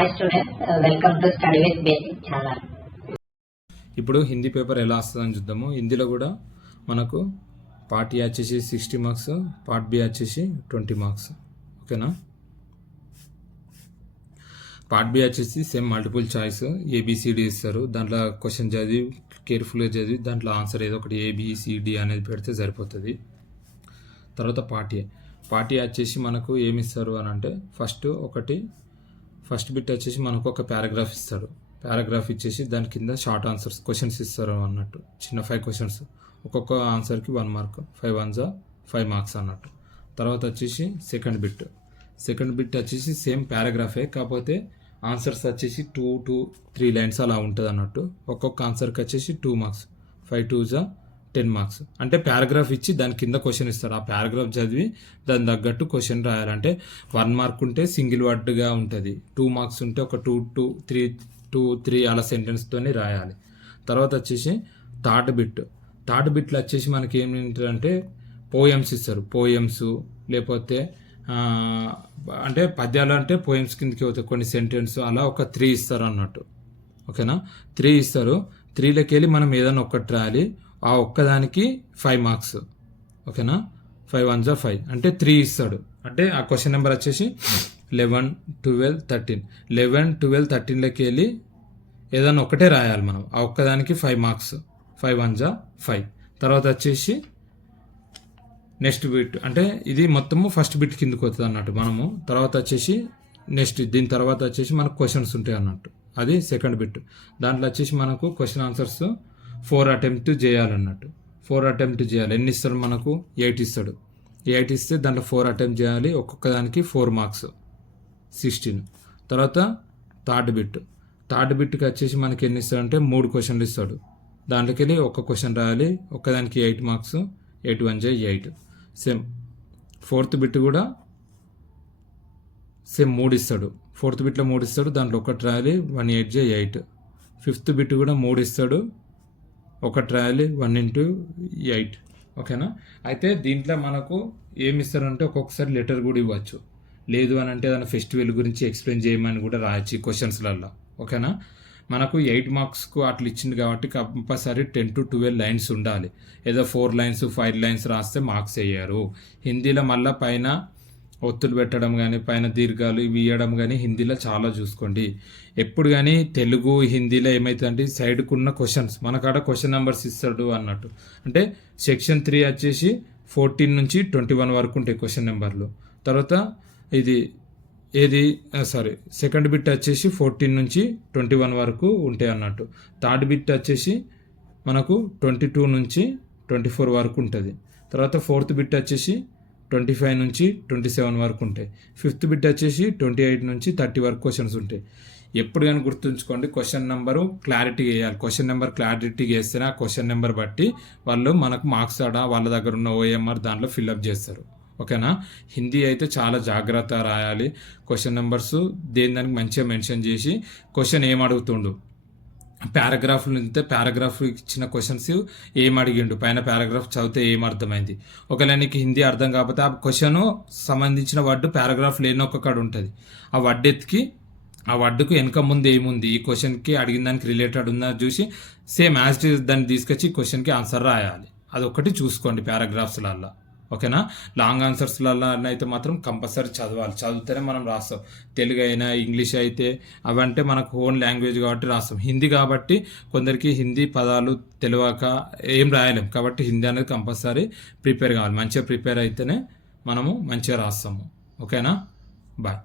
Hi students, welcome to study with basic channel. ఇప్పుడు Hindi paper ఎలా వస్తుందని చూద్దాము. హిందీలో కూడా మనకు పార్ట్ ఏ వచ్చేసి 60 మార్క్స్, పార్ట్ బి వచ్చేసి 20 మార్క్స్. ఓకేనా. పార్ట్ బి వచ్చేసి సేమ్ మల్టిపుల్ చాయిస్ ఏబిసిడి ఇస్తారు. దాంట్లో క్వశ్చన్ చదివి కేర్ఫుల్గా చదివి దాంట్లో ఆన్సర్ ఏదో ఒకటి ఏబిసిడి అనేది పెడితే సరిపోతుంది. తర్వాత పార్ట్ ఏ వచ్చేసి మనకు ఏమి ఇస్తారు అని అంటే ఫస్ట్ బిట్ వచ్చేసి మనకు ఒక పారాగ్రాఫ్ ఇస్తాడు. పారాగ్రాఫ్ ఇచ్చేసి దాని కింద షార్ట్ ఆన్సర్స్ క్వశ్చన్స్ ఇస్తారు అన్నట్టు. చిన్న 5 క్వశ్చన్స్, ఒక్కొక్క ఆన్సర్కి 1 మార్క్, 5 1 5 మార్క్స్ అన్నట్టు. తర్వాత వచ్చేసి సెకండ్ బిట్ వచ్చేసి సేమ్ పారాగ్రాఫే, కాకపోతే ఆన్సర్స్ వచ్చేసి 2-3 లైన్స్ అలా ఉంటుంది అన్నట్టు. ఒక్కొక్క ఆన్సర్కి వచ్చేసి 2 మార్క్స్, 5 2 10 మార్క్స్. అంటే పారాగ్రాఫ్ ఇచ్చి దాని కింద క్వశ్చన్ ఇస్తారు. ఆ పారాగ్రాఫ్ చదివి దాని తగ్గట్టు క్వశ్చన్ రాయాలంటే 1 మార్క్ ఉంటే సింగిల్ వర్డ్గా ఉంటుంది, 2 మార్క్స్ ఉంటే ఒక 2-3 అలా సెంటెన్స్తోని రాయాలి. తర్వాత వచ్చేసి థర్డ్ బిట్లో వచ్చేసి మనకి ఏమిటంటే పోయమ్స్ ఇస్తారు. పోయమ్స్ లేకపోతే అంటే పద్యాలు అంటే పోయమ్స్ కిందకి అవుతాయి. కొన్ని సెంటెన్స్ అలా ఒక 3 ఇస్తారు అన్నట్టు. ఓకేనా. 3 ఇస్తారు. 3లోకి వెళ్ళి మనం ఏదైనా ఒక్కటి రాయాలి. ఆ ఒక్కదానికి 5 మార్క్స్. ఓకేనా. 5 1 5 అంటే 3 ఇస్తాడు. అంటే ఆ క్వశ్చన్ నెంబర్ వచ్చేసి 11 12 13 11 12 13లోకి వెళ్ళి ఏదైనా ఒకటే రాయాలి మనం. ఆ ఒక్కదానికి 5 మార్క్స్, 5 1 5. తర్వాత వచ్చేసి నెక్స్ట్ బిట్, అంటే ఇది మొత్తము ఫస్ట్ బిట్ కిందకి వస్తుంది అన్నట్టు మనము. తర్వాత వచ్చేసి దీని తర్వాత వచ్చేసి మనకు క్వశ్చన్స్ ఉంటాయి అన్నట్టు. అది సెకండ్ బిట్. దాంట్లో వచ్చేసి మనకు క్వశ్చన్ ఆన్సర్స్ 4 అటెంప్ట్ చేయాలన్నట్టు. 4 అటెంప్ట్ చేయాలి. ఎన్ని ఇస్తాడు మనకు? 8 ఇస్తాడు. 8 ఇస్తే దాంట్లో 4 అటెంప్ట్ చేయాలి. ఒక్కొక్క దానికి 4 మార్క్స్, 16. తర్వాత థర్డ్ బిట్కి వచ్చేసి మనకి ఎన్ని ఇస్తాడంటే 3 క్వశ్చన్లు ఇస్తాడు. దాంట్లోకి వెళ్ళి ఒక్క క్వశ్చన్ రాయాలి. ఒక్కదానికి 8 మార్క్స్, 8 1 8. సేమ్ ఫోర్త్ బిట్ కూడా సేమ్ 3 ఇస్తాడు. ఫోర్త్ బిట్లో 3 ఇస్తాడు. దాంట్లో ఒకటి రాయాలి, 1 8 8. ఫిఫ్త్ బిట్ కూడా 3 ఇస్తాడు. ఒకటి రాయాలి, 1 × 8. ఓకేనా. అయితే దీంట్లో మనకు ఏమి ఇస్తారంటే ఒక్కొక్కసారి లెటర్ కూడా ఇవ్వచ్చు. లేదు అని అంటే ఏదైనా ఫెస్టివల్ గురించి ఎక్స్ప్లెయిన్ చేయమని కూడా రాయొచ్చు ఈ క్వశ్చన్స్లలో. ఓకేనా. మనకు 8 మార్క్స్కు అట్లా ఇచ్చింది కాబట్టి కంపల్సరీ 10 to 12 లైన్స్ ఉండాలి. ఏదో 4 లైన్స్ 5 లైన్స్ రాస్తే మార్క్స్ వేయరు. హిందీలో మళ్ళీ పైన ఒత్తులు పెట్టడం కానీ పైన దీర్ఘాలు ఇవి ఇవ్వడం కానీ హిందీలో చాలా చూసుకోండి. ఎప్పుడు కానీ తెలుగు హిందీలో ఏమవుతుందంటే సైడ్కున్న క్వశ్చన్స్ మనకాడ క్వశ్చన్ నెంబర్స్ ఇస్తాడు అన్నట్టు. అంటే సెక్షన్ 3 వచ్చేసి 14 నుంచి 21 వరకు ఉంటాయి క్వశ్చన్ నెంబర్లు. తర్వాత సెకండ్ బిట్ వచ్చేసి 14 నుంచి 21 వరకు ఉంటాయి అన్నట్టు. థర్డ్ బిట్ వచ్చేసి మనకు 22 నుంచి 24 వరకు ఉంటుంది. తర్వాత ఫోర్త్ బిట్ వచ్చేసి 25 నుంచి 27 వరకు ఉంటాయి. ఫిఫ్త్ బిట్ వచ్చేసి 28 నుంచి 30 వరకు క్వశ్చన్స్ ఉంటాయి. ఎప్పుడు కానీ గుర్తుంచుకోండి, క్వశ్చన్ నెంబరు క్లారిటీగా వేయాలి. క్వశ్చన్ నెంబర్ క్లారిటీగా వేస్తేనే ఆ క్వశ్చన్ నెంబర్ బట్టి వాళ్ళు మనకు మార్క్స్ వాళ్ళ దగ్గర ఉన్న ఓఎంఆర్ దాంట్లో ఫిల్అప్ చేస్తారు. ఓకేనా. హిందీ అయితే చాలా జాగ్రత్తగా రాయాలి. క్వశ్చన్ నెంబర్స్ దానికి మంచిగా మెన్షన్ చేసి క్వశ్చన్ ఏం అడుగుతుండు, పారాగ్రాఫ్లు నింతే పారాగ్రాఫ్ ఇచ్చిన క్వశ్చన్స్ ఏం అడిగిండు, పైన పారాగ్రాఫ్ చదివితే ఏం అర్థమైంది. ఒకవేళ నీకు హిందీ అర్థం కాకపోతే ఆ క్వశ్చన్ సంబంధించిన వర్డ్ పారాగ్రాఫ్ లేని ఒక కాడ ఉంటుంది. ఆ వర్డ్ ఎత్తికి ఆ వర్డ్కు వెనక ముందు ఏముంది, ఈ క్వశ్చన్కి అడిగిన దానికి రిలేటెడ్ ఉందా చూసి సేమ్ యాజ్ ఇట్ ఈజ్ దాన్ని తీసుకొచ్చి ఈ క్వశ్చన్కి ఆన్సర్ రాయాలి. అదొకటి చూసుకోండి పారాగ్రాఫ్స్లల్లో. ఓకేనా. లాంగ్ ఆన్సర్స్లలో అయితే మాత్రం కంపల్సరీ చదవాలి. చదివితేనే మనం రాస్తాం. తెలుగు అయినా ఇంగ్లీష్ అయితే అవంటే మనకు ఓన్ లాంగ్వేజ్ కాబట్టి రాస్తాం. హిందీ కాబట్టి కొందరికి హిందీ పదాలు తెలియక ఏం రాయలేం. కాబట్టి హిందీ అనేది కంపల్సరీ ప్రిపేర్ కావాలి. మంచిగా ప్రిపేర్ అయితేనే మనము మంచిగా రాస్తాము. ఓకేనా. బాయ్.